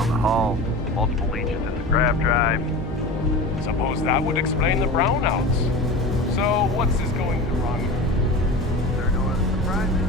down the hall, multiple leeches in the grav drive. Suppose that would explain the brownouts. So, what's this going to run? There are no other surprises.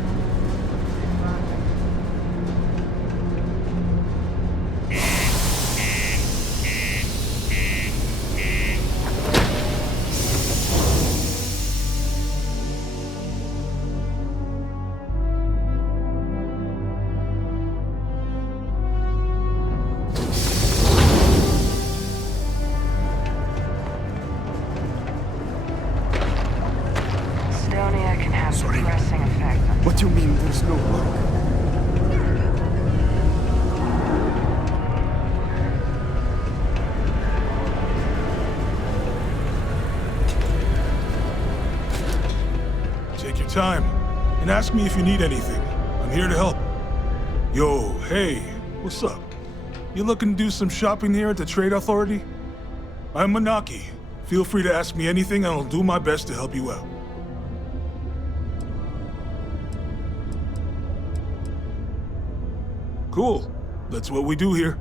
What do you mean there's no luck? Take your time, and ask me if you need anything. I'm here to help. Yo, hey, what's up? You looking to do some shopping here at the Trade Authority? I'm Manaki. Feel free to ask me anything and I'll do my best to help you out. Cool. That's what we do here.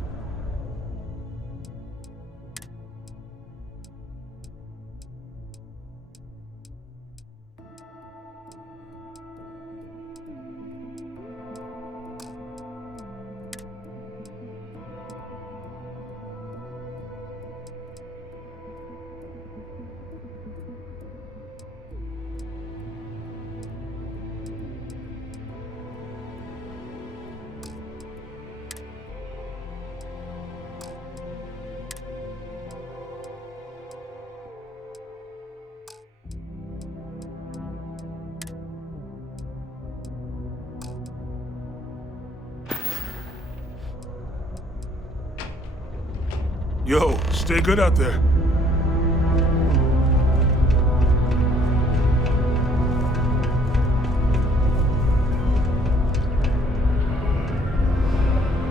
Yo, stay good out there.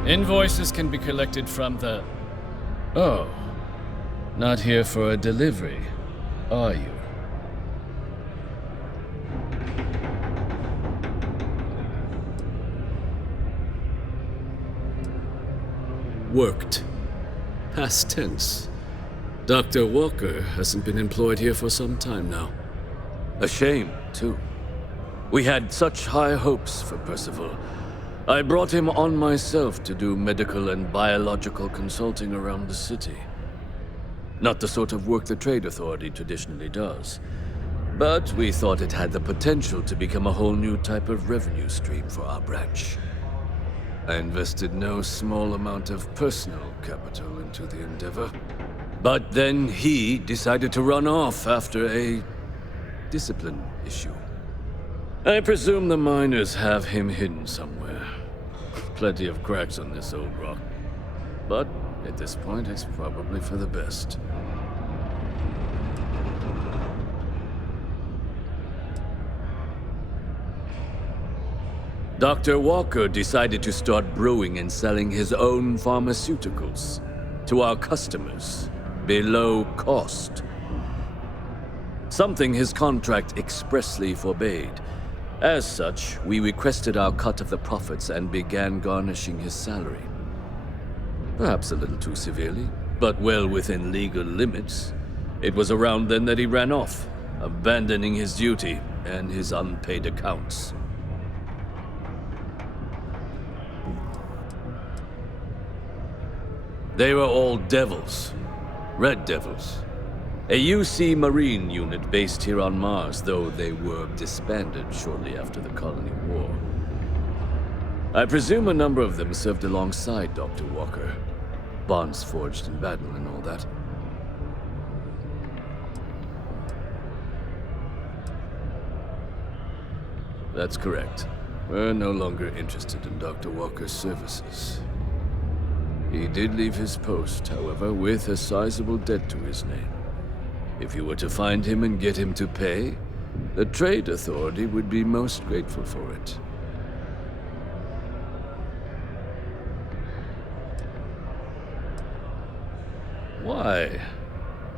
Invoices can be collected from the... Oh. Not here for a delivery, are you? Worked. Past tense. Dr. Walker hasn't been employed here for some time now. A shame, too. We had such high hopes for Percival. I brought him on myself to do medical and biological consulting around the city. Not the sort of work the Trade Authority traditionally does. But we thought it had the potential to become a whole new type of revenue stream for our branch. I invested no small amount of personal capital into the endeavor. But then he decided to run off after a discipline issue. I presume the miners have him hidden somewhere. Plenty of cracks on this old rock. But at this point, it's probably for the best. Dr. Walker decided to start brewing and selling his own pharmaceuticals to our customers below cost. Something his contract expressly forbade. As such, we requested our cut of the profits and began garnishing his salary. Perhaps a little too severely, but well within legal limits. It was around then that he ran off, abandoning his duty and his unpaid accounts. They were all devils. Red Devils. A UC Marine unit based here on Mars, though they were disbanded shortly after the Colony War. I presume a number of them served alongside Dr. Walker. Bonds forged in battle and all that. That's correct. We're no longer interested in Dr. Walker's services. He did leave his post, however, with a sizable debt to his name. If you were to find him and get him to pay, the Trade Authority would be most grateful for it. Why?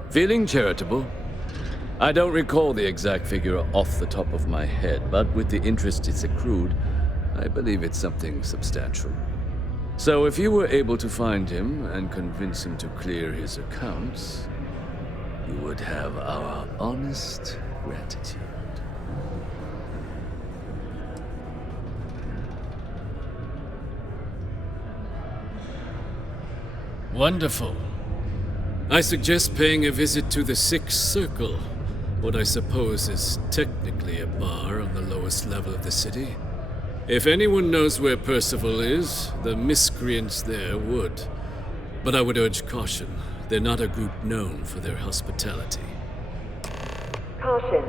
Feeling charitable? I don't recall the exact figure off the top of my head, but with the interest it's accrued, I believe it's something substantial. So if you were able to find him and convince him to clear his accounts, you would have our honest gratitude. Wonderful. I suggest paying a visit to the Sixth Circle, what I suppose is technically a bar on the lowest level of the city. If anyone knows where Percival is, the miscreants there would. But I would urge caution. They're not a group known for their hospitality. Caution.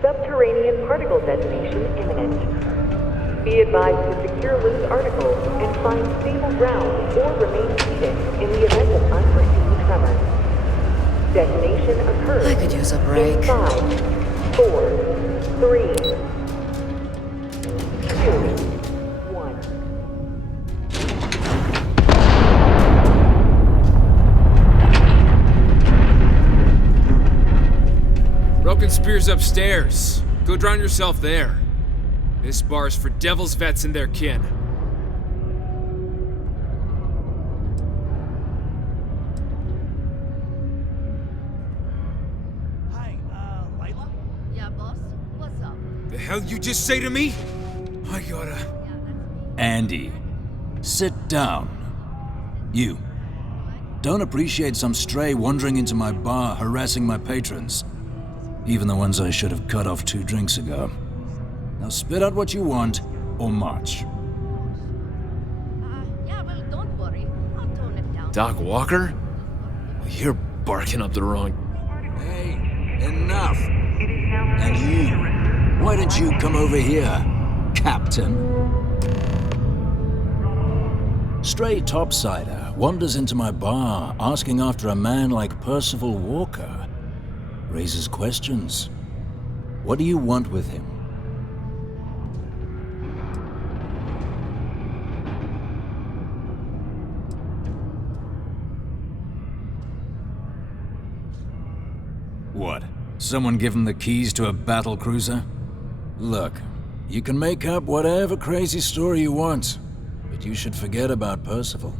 Subterranean particle detonation imminent. Be advised to secure loose articles and find stable ground or remain seated in the event of unforeseen tremors. Detonation occurs. I could use a break. In 5, 4, 3, 2, 1. Broken Spear's upstairs. Go drown yourself there. This bar's for devil's vets and their kin. Hi, Layla? Yeah, boss? What's up? The hell you just say to me? I gotta... Andy, sit down. You. Don't appreciate some stray wandering into my bar, harassing my patrons. Even the ones I should have cut off 2 drinks ago. Now spit out what you want, or march. Yeah, well, don't worry. I'll tone it down. Doc Walker? You're barking up the wrong... Hey, enough! And you, why don't you come over here, Captain? Stray topsider wanders into my bar asking after a man like Percival Walker. Raises questions. What do you want with him? What? Someone give him the keys to a battle cruiser? Look, you can make up whatever crazy story you want, but you should forget about Percival.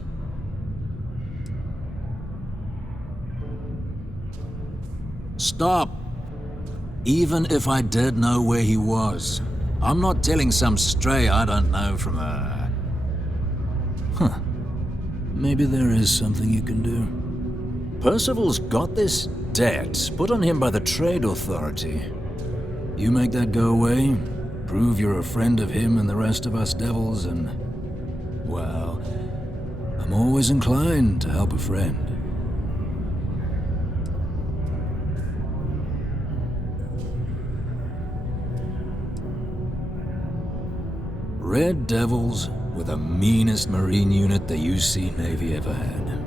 Stop! Even if I did know where he was, I'm not telling some stray I don't know from a... Huh. Maybe there is something you can do. Percival's got this debt put on him by the Trade Authority. You make that go away, prove you're a friend of him and the rest of us devils, and... well, I'm always inclined to help a friend. Red Devils were the meanest Marine unit the UC Navy ever had.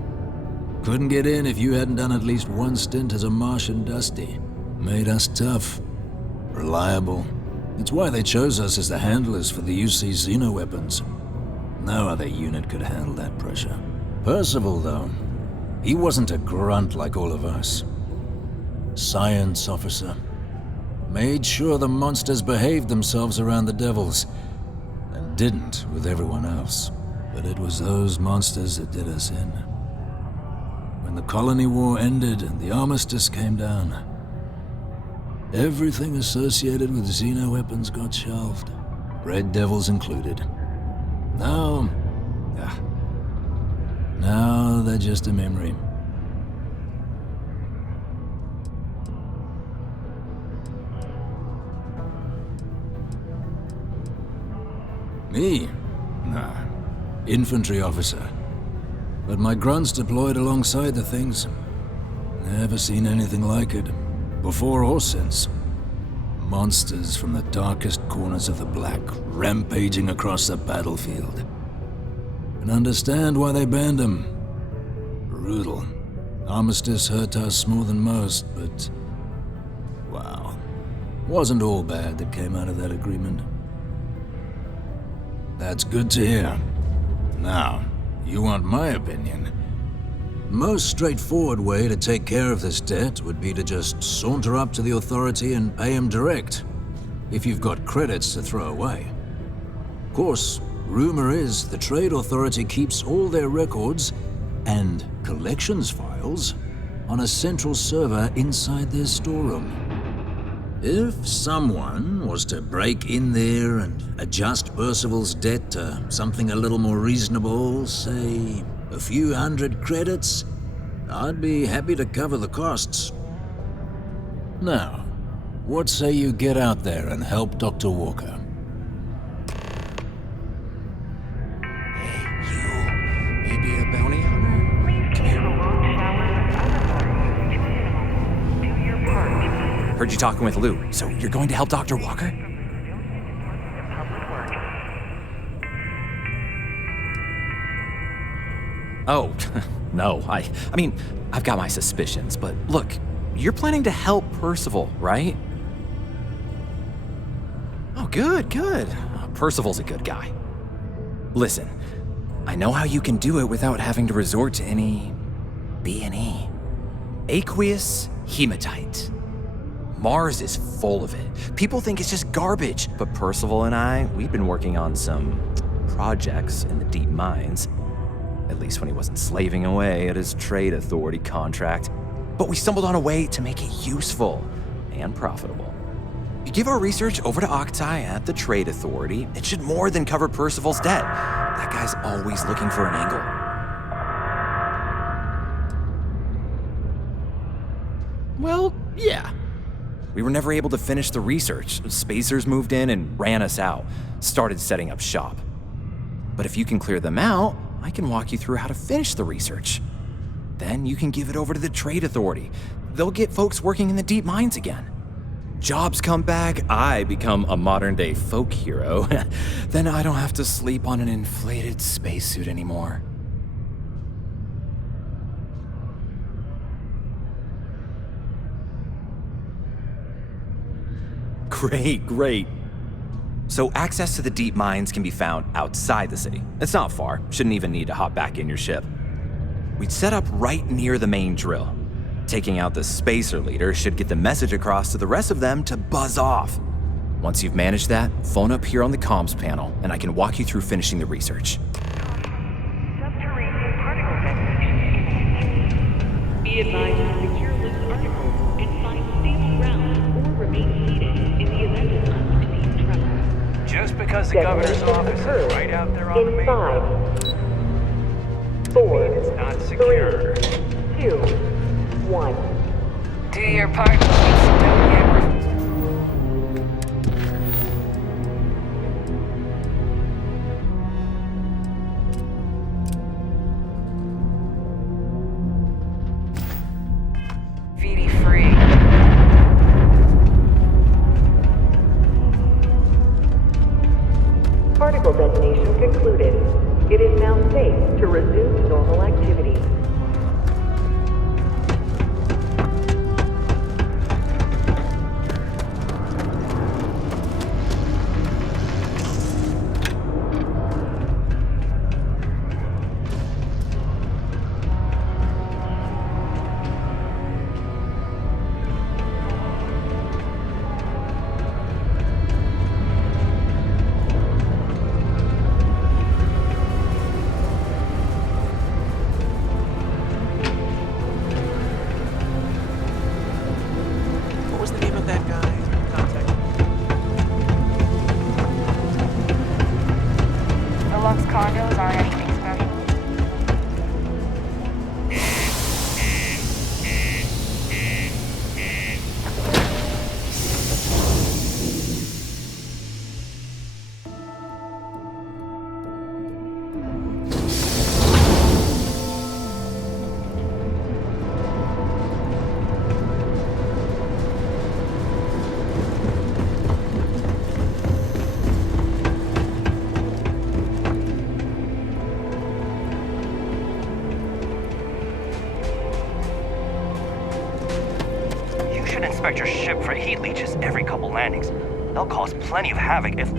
Couldn't get in if you hadn't done at least one stint as a Martian Dusty. Made us tough, reliable. It's why they chose us as the handlers for the UC Xeno weapons. No other unit could handle that pressure. Percival, though, he wasn't a grunt like all of us. Science officer. Made sure the monsters behaved themselves around the Devils, and didn't with everyone else. But it was those monsters that did us in. When the Colony War ended and the armistice came down, everything associated with Xeno weapons got shelved, Red Devils included. Now they're just a memory. Me? Nah. Infantry officer. But my grunts deployed alongside the things. Never seen anything like it. Before or since. Monsters from the darkest corners of the Black, rampaging across the battlefield. And understand why they banned them. Brutal. Armistice hurt us more than most, but... wow. Wasn't all bad that came out of that agreement. That's good to hear. Now, you want my opinion? Most straightforward way to take care of this debt would be to just saunter up to the authority and pay him direct, if you've got credits to throw away. Of course, Rumor is the Trade Authority keeps all their records and collections files on a central server inside their storeroom. If someone was to break in there and adjust Percival's debt to something a little more reasonable, say a few hundred credits, I'd be happy to cover the costs. Now, what say you get out there and help Dr. Walker? Maybe a bounty hunter? Heard you talking with Lou, so you're going to help Dr. Walker? Oh, no, I mean, I've got my suspicions, but look, you're planning to help Percival, right? Oh, good. Percival's a good guy. Listen, I know how you can do it without having to resort to any B&E. Aqueous hematite. Mars is full of it. People think it's just garbage, but Percival and I, we've been working on some projects in the deep mines. At least when he wasn't slaving away at his Trade Authority contract. But we stumbled on a way to make it useful and profitable. You give our research over to Octai at the Trade Authority, it should more than cover Percival's debt. That guy's always looking for an angle. Well, yeah. We were never able to finish the research. Spacers moved in and ran us out, started setting up shop. But if you can clear them out, I can walk you through how to finish the research. Then you can give it over to the Trade Authority. They'll get folks working in the deep mines again. Jobs come back, I become a modern-day folk hero. Then I don't have to sleep on an inflated spacesuit anymore. Great. So access to the deep mines can be found outside the city. It's not far, shouldn't even need to hop back in your ship. We'd set up right near the main drill. Taking out the spacer leader should get the message across to the rest of them to buzz off. Once you've managed that, phone up here on the comms panel, and I can walk you through finishing the research. Subterranean particle detonation. Be advised to secure loose articles and find stable ground or remain seated in the event of unforeseen trouble. Just because the governor's office is right out there on the main road, 5, 4, it's not secure. 3, 2, 1. Do your part, Macedonia. VD free. Particle detonation concluded. It is now safe to resume normal activity. What was the name of that guy? Contact. Deluxe condos aren't anything special. You should inspect your ship for heat leeches every couple landings. They'll cause plenty of havoc if...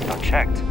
left unchecked.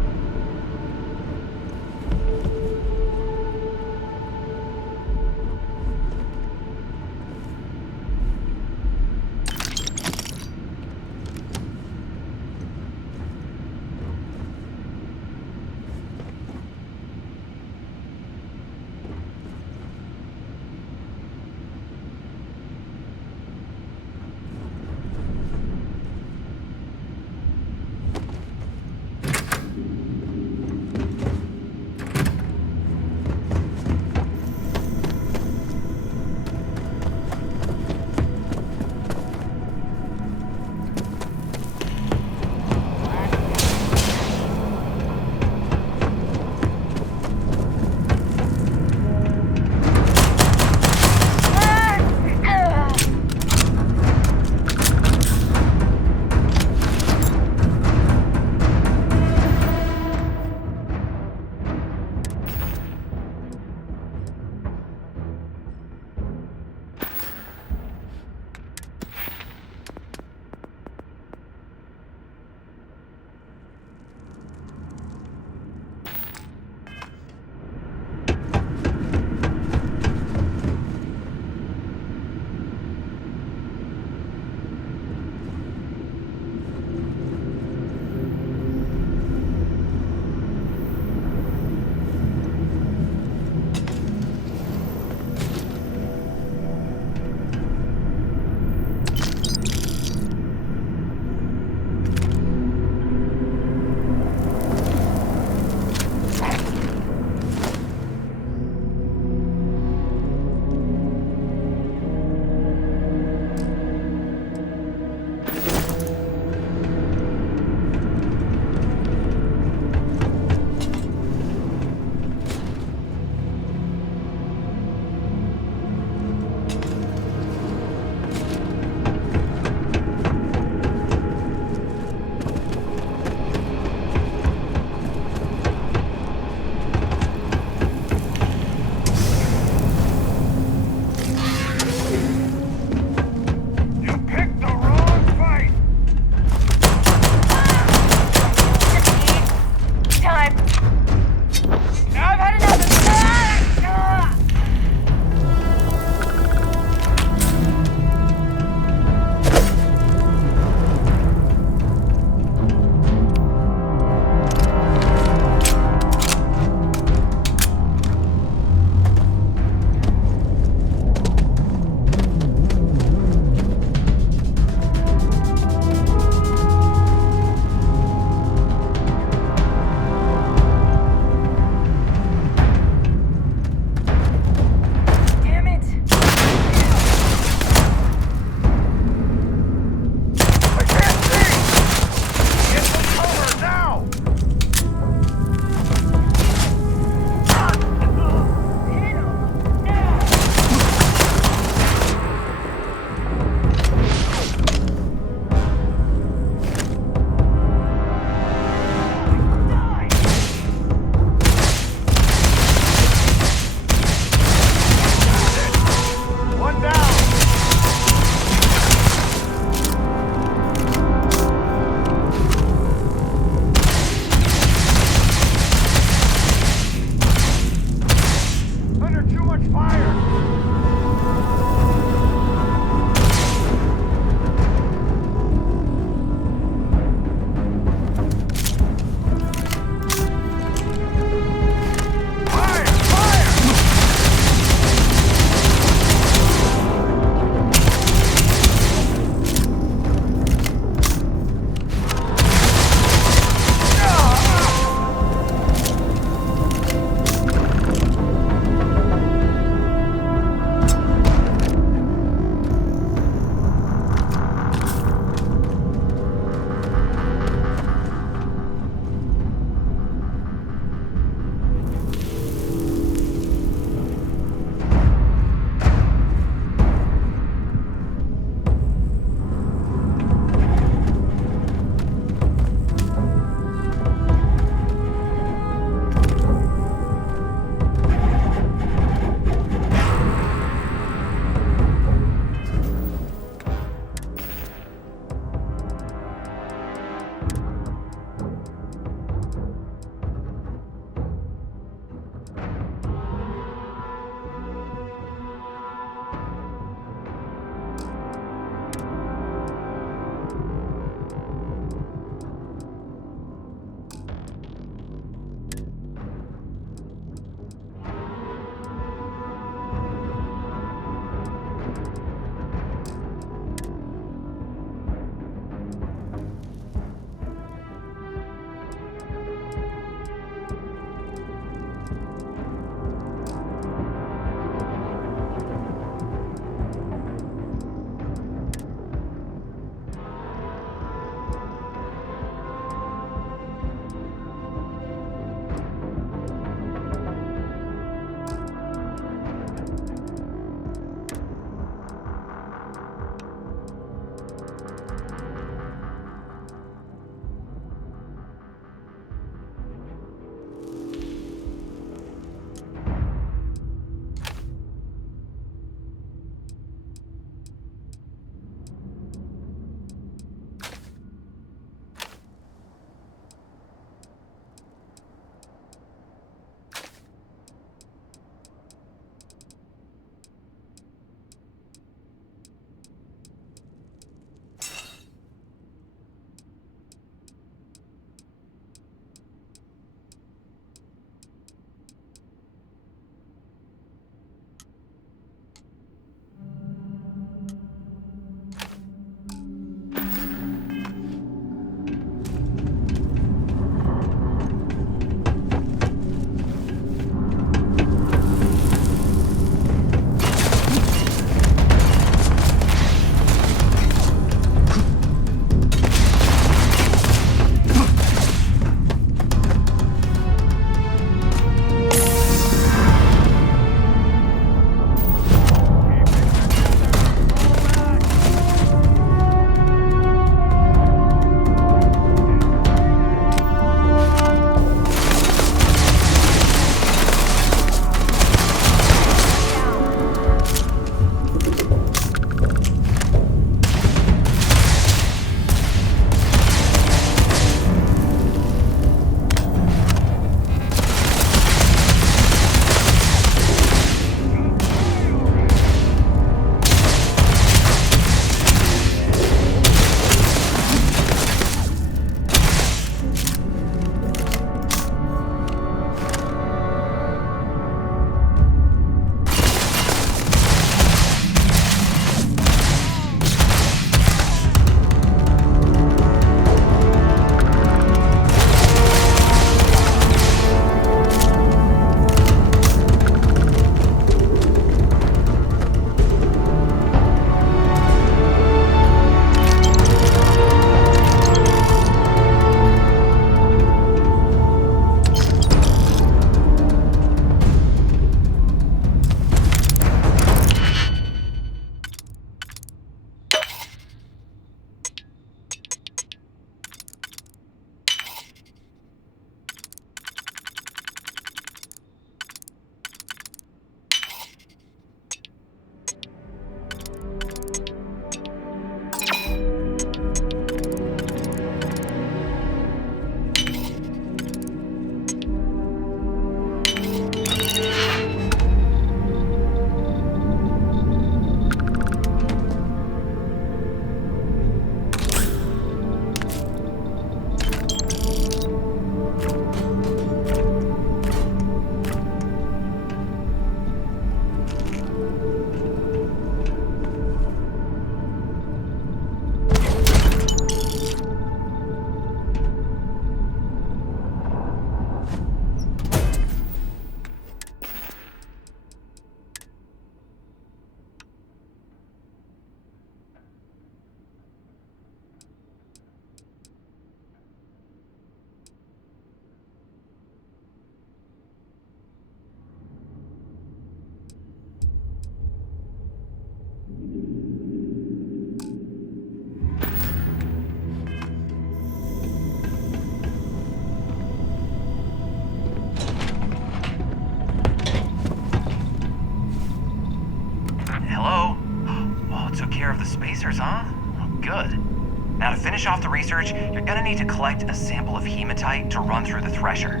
to finish off the research, you're gonna need to collect a sample of hematite to run through the thresher.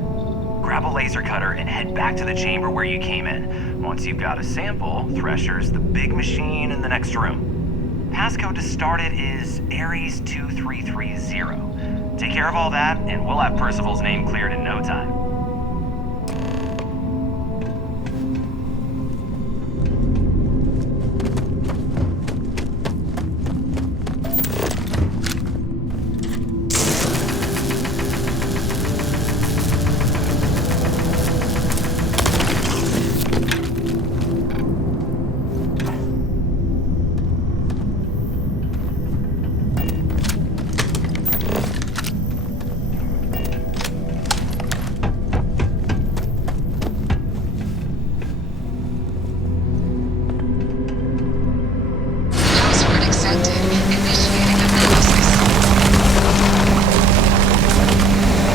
Grab a laser cutter and head back to the chamber where you came in. Once you've got a sample, Thresher's the big machine in the next room. Passcode to start it is Ares 2330. Take care of all that, and we'll have Percival's name cleared in no time. Password accepted. Initiating analysis.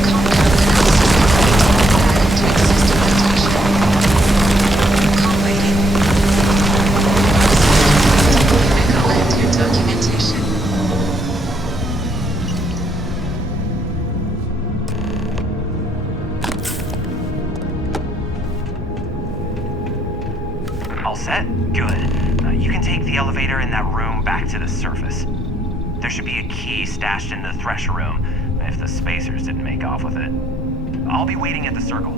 Compound announcement. Added to existing detection. Collating. Collect your documentation. All set? Good. You can take the elevator in that room back to the surface. There should be a key stashed in the Thresher room, if the spacers didn't make off with it. I'll be waiting at the circle.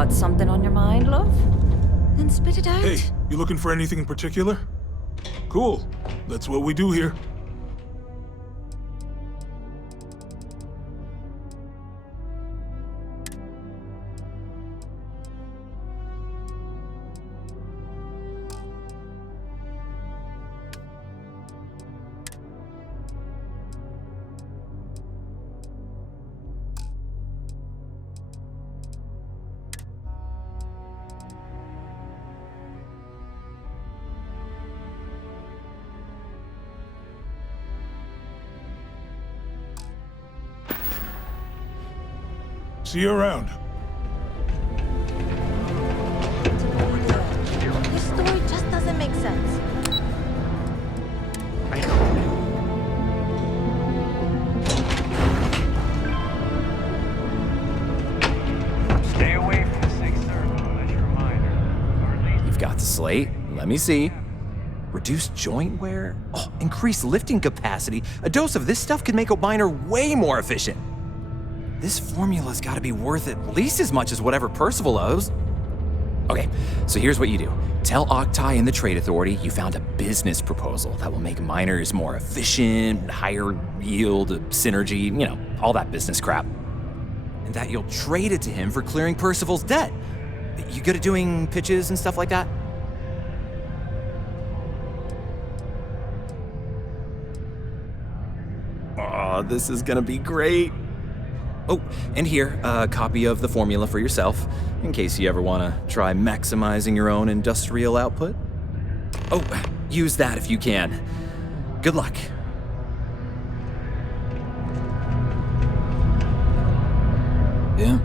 got something on your mind, love? Then spit it out. Hey, you looking for anything in particular? Cool. That's what we do here. See you around. This story just doesn't make sense. I know. Stay away from the Sixth Circle, that's your reminder. Or at least You've got the slate. Let me see. Reduced joint wear? Oh, increased lifting capacity. A dose of this stuff could make a miner way more efficient. This formula's gotta be worth at least as much as whatever Percival owes. Okay, so here's what you do. Tell Octai and the Trade Authority you found a business proposal that will make miners more efficient, higher yield, synergy, you know, all that business crap. And that you'll trade it to him for clearing Percival's debt. You good at doing pitches and stuff like that? Oh, this is gonna be great. Oh, and here, a copy of the formula for yourself, in case you ever want to try maximizing your own industrial output. Oh, use that if you can. Good luck. Yeah?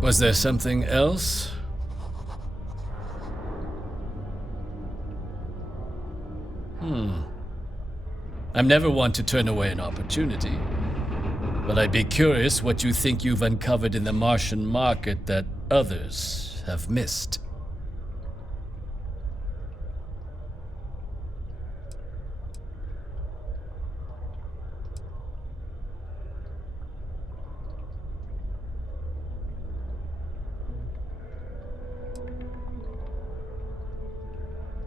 Was there something else? I'm never one to turn away an opportunity, but I'd be curious what you think you've uncovered in the Martian market that others have missed.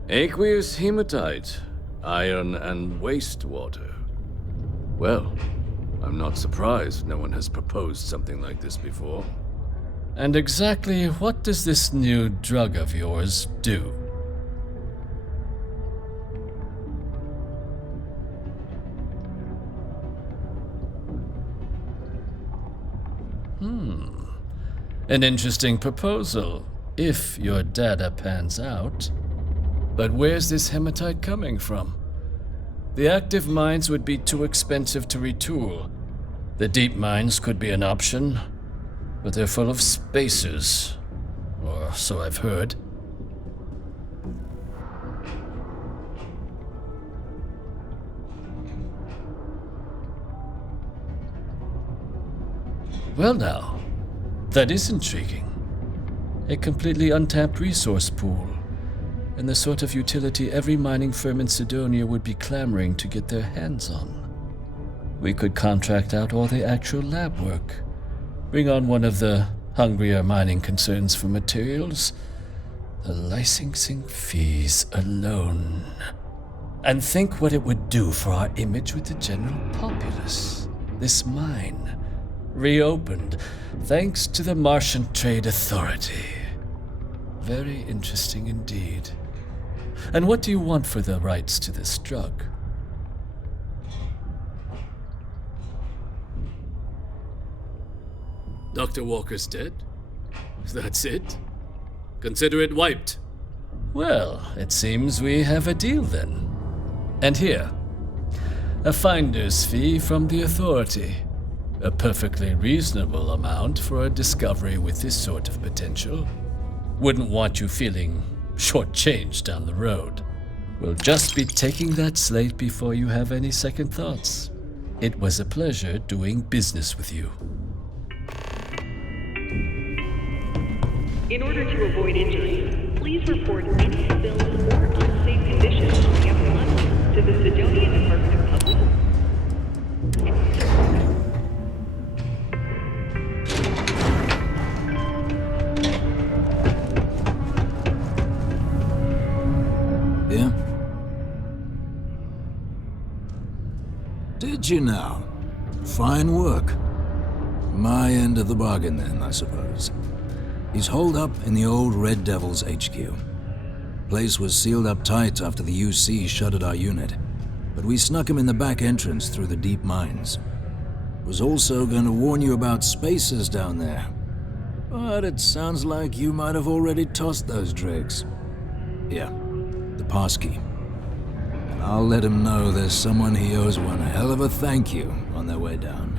Aqueous hematite, iron and wastewater. Well, I'm not surprised no one has proposed something like this before. And exactly what does this new drug of yours do? An interesting proposal, if your data pans out. But where's this hematite coming from? The active mines would be too expensive to retool. The deep mines could be an option, but they're full of spacers, or so I've heard. Well now, that is intriguing. A completely untapped resource pool, and the sort of utility every mining firm in Sidonia would be clamoring to get their hands on. We could contract out all the actual lab work, bring on one of the hungrier mining concerns for materials, the licensing fees alone. And think what it would do for our image with the general populace. This mine, reopened thanks to the Martian Trade Authority. Very interesting indeed. And what do you want for the rights to this drug? Dr. Walker's dead? That's it? Consider it wiped. Well, it seems we have a deal then. And here, a finder's fee from the Authority. A perfectly reasonable amount for a discovery with this sort of potential. Wouldn't want you feeling short change down the road. We'll just be taking that slate before you have any second thoughts. It was a pleasure doing business with you. In order to avoid injury, please report any spills or unsafe conditions on the upper level to the Sidonia Department of Public. Yeah? Did you now? Fine work. My end of the bargain then, I suppose. He's holed up in the old Red Devil's HQ. Place was sealed up tight after the UC shuttered our unit, but we snuck him in the back entrance through the deep mines. Was also going to warn you about spacers down there, but it sounds like you might have already tossed those drakes. Yeah, the passkey. And I'll let him know there's someone he owes one hell of a thank you on their way down.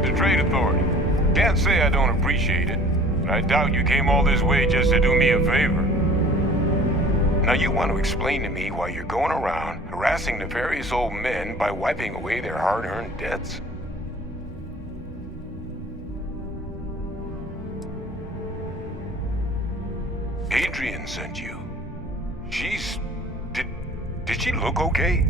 with the Trade Authority. Can't say I don't appreciate it, but I doubt you came all this way just to do me a favor. Now you want to explain to me why you're going around harassing nefarious old men by wiping away their hard-earned debts? Adrian sent you. Did she look okay?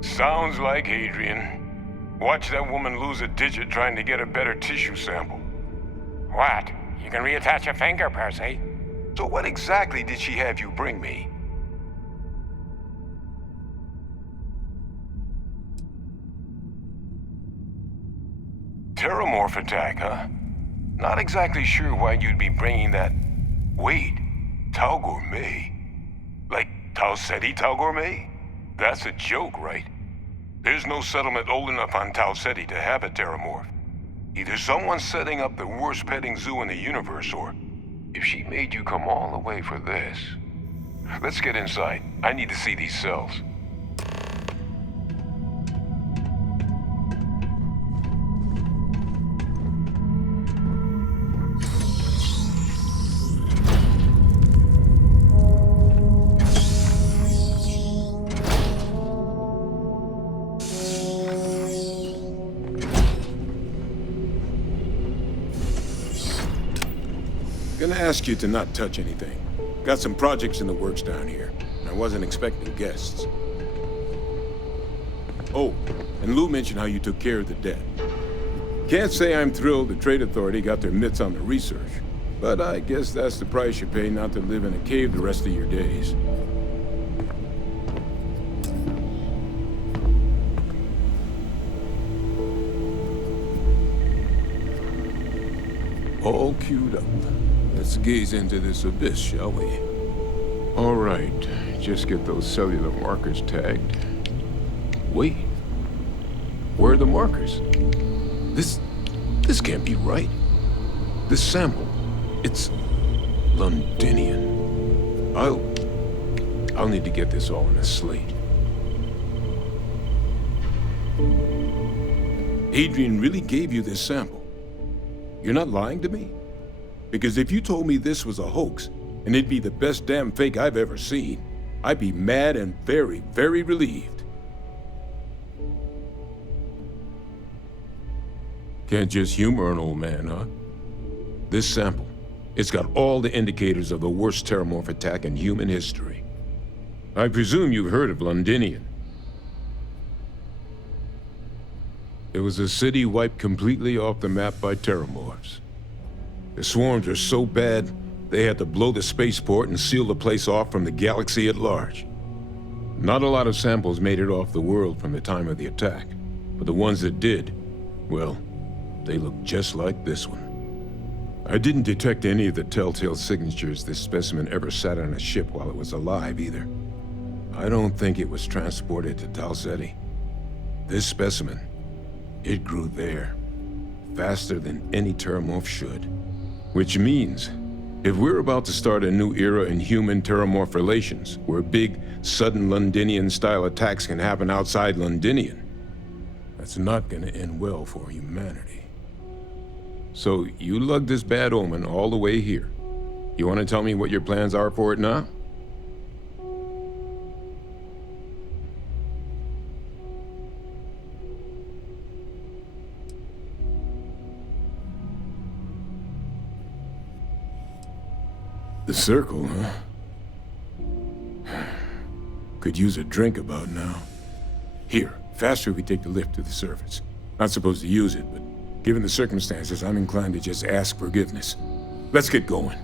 Sounds like Adrian. Watch that woman lose a digit trying to get a better tissue sample. What? You can reattach a finger, Percy. So what exactly did she have you bring me? Terramorph attack, huh? Not exactly sure why you'd be bringing that... Wait, Tau Gourmet? Like Tau Ceti Tau Gourmet? That's a joke, right? There's no settlement old enough on Tau Ceti to have a Terramorph. Either someone's setting up the worst petting zoo in the universe, or if she made you come all the way for this. Let's get inside. I need to see these cells. Gonna ask you to not touch anything. Got some projects in the works down here. I wasn't expecting guests. Oh, and Lou mentioned how you took care of the debt. Can't say I'm thrilled the Trade Authority got their mitts on the research, but I guess that's the price you pay not to live in a cave the rest of your days. All queued up. Let's gaze into this abyss, shall we? All right, just get those cellular markers tagged. Wait, where are the markers? This can't be right. This sample, it's Londinian. I'll need to get this all in a slate. Adrian really gave you this sample. You're not lying to me? Because if you told me this was a hoax, and it'd be the best damn fake I've ever seen, I'd be mad and very, very relieved. Can't just humor an old man, huh? This sample, it's got all the indicators of the worst Terramorph attack in human history. I presume you've heard of Londinian. It was a city wiped completely off the map by Terramorphs. The swarms are so bad, they had to blow the spaceport and seal the place off from the galaxy at large. Not a lot of samples made it off the world from the time of the attack, but the ones that did, well, they look just like this one. I didn't detect any of the telltale signatures this specimen ever sat on a ship while it was alive either. I don't think it was transported to Tau Ceti. This specimen, it grew there, faster than any Terramorph should. Which means, if we're about to start a new era in human-Terramorph relations, where big, sudden Londinian-style attacks can happen outside Londinian, that's not gonna end well for humanity. So, you lugged this bad omen all the way here. You wanna tell me what your plans are for it now? The circle, huh? Could use a drink about now. Here, faster if we take the lift to the surface. Not supposed to use it, but given the circumstances, I'm inclined to just ask forgiveness. Let's get going.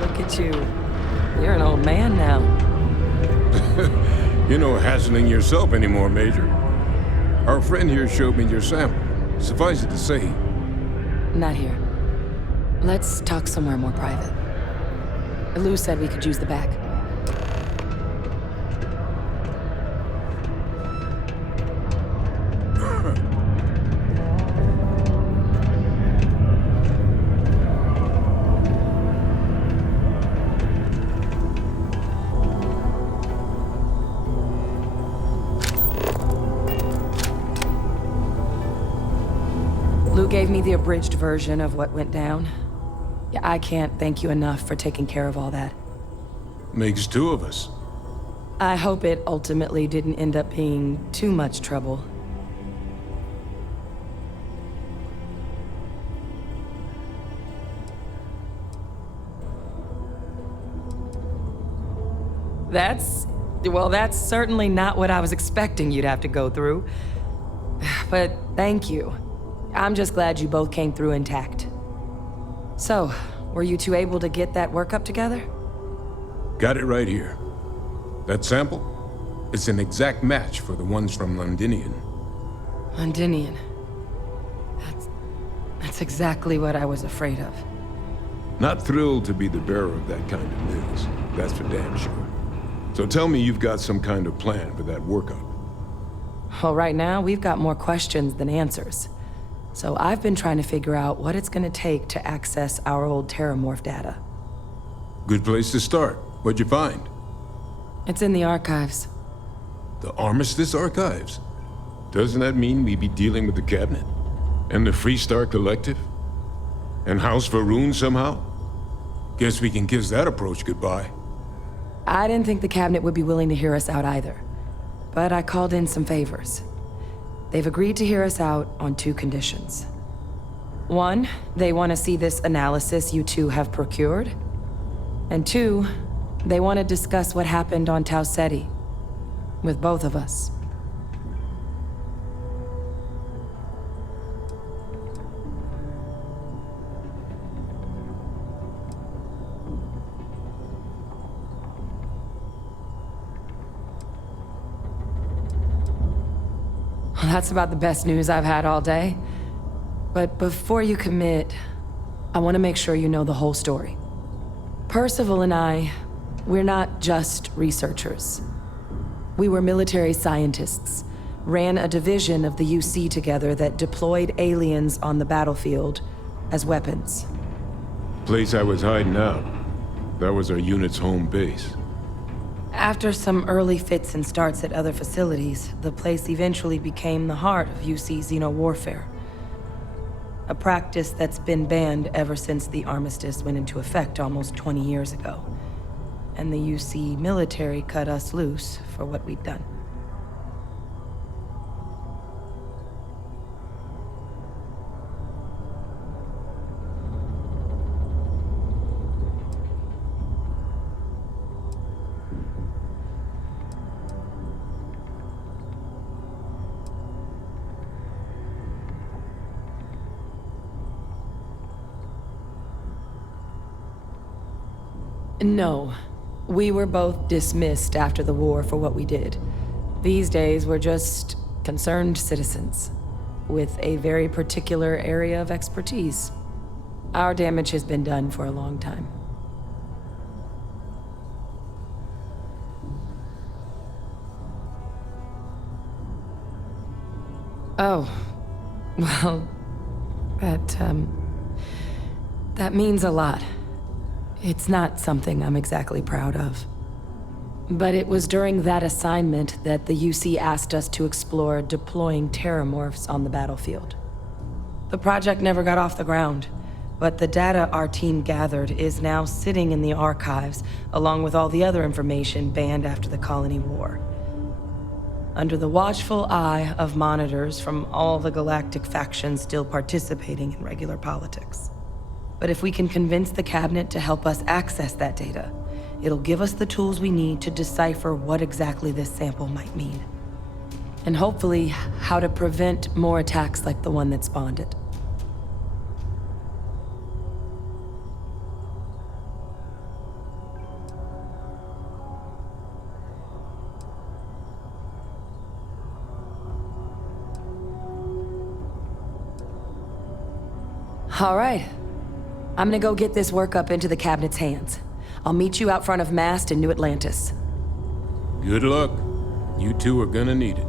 Look at you. You're an old man now. You're no hassling yourself anymore, Major. Our friend here showed me your sample. Suffice it to say, Not here. Let's talk somewhere more private. Lou said we could use the back. Lou gave me the abridged version of what went down. Yeah, I can't thank you enough for taking care of all that. makes two of us. I hope it ultimately didn't end up being too much trouble. That's certainly not what I was expecting you'd have to go through. But thank you. I'm just glad you both came through intact. So, were you two able to get that workup together? Got it right here. That sample? It's an exact match for the ones from Londinian. Londinian. That's exactly what I was afraid of. Not thrilled to be the bearer of that kind of news. That's for damn sure. So tell me you've got some kind of plan for that workup. Well, right now, we've got more questions than answers. So I've been trying to figure out what it's gonna take to access our old Terramorph data. Good place to start. What'd you find? It's in the archives. The Armistice Archives? Doesn't that mean we'd be dealing with the Cabinet? And the Freestar Collective? And House Varun somehow? Guess we can kiss that approach goodbye. I didn't think the Cabinet would be willing to hear us out either. But I called in some favors. They've agreed to hear us out on two conditions. One, they want to see this analysis you two have procured. And two, they want to discuss what happened on Tau Ceti. With both of us. Well, that's about the best news I've had all day. But before you commit, I want to make sure you know the whole story. Percival and I, we're not just researchers. We were military scientists, ran a division of the UC together that deployed aliens on the battlefield as weapons. Place I was hiding out. That was our unit's home base. After some early fits and starts at other facilities, the place eventually became the heart of UC xeno-warfare. A practice that's been banned ever since the armistice went into effect almost 20 years ago. And the UC military cut us loose for what we'd done. No. We were both dismissed after the war for what we did. These days, we're just concerned citizens with a very particular area of expertise. Our damage has been done for a long time. Oh, well, that means a lot. It's not something I'm exactly proud of. But it was during that assignment that the UC asked us to explore deploying terramorphs on the battlefield. The project never got off the ground, but the data our team gathered is now sitting in the archives, along with all the other information banned after the Colony War. Under the watchful eye of monitors from all the galactic factions still participating in regular politics. But if we can convince the Cabinet to help us access that data, it'll give us the tools we need to decipher what exactly this sample might mean. And hopefully, how to prevent more attacks like the one that spawned it. All right. I'm gonna go get this work up into the cabinet's hands. I'll meet you out front of Mast in New Atlantis. Good luck. You two are gonna need it.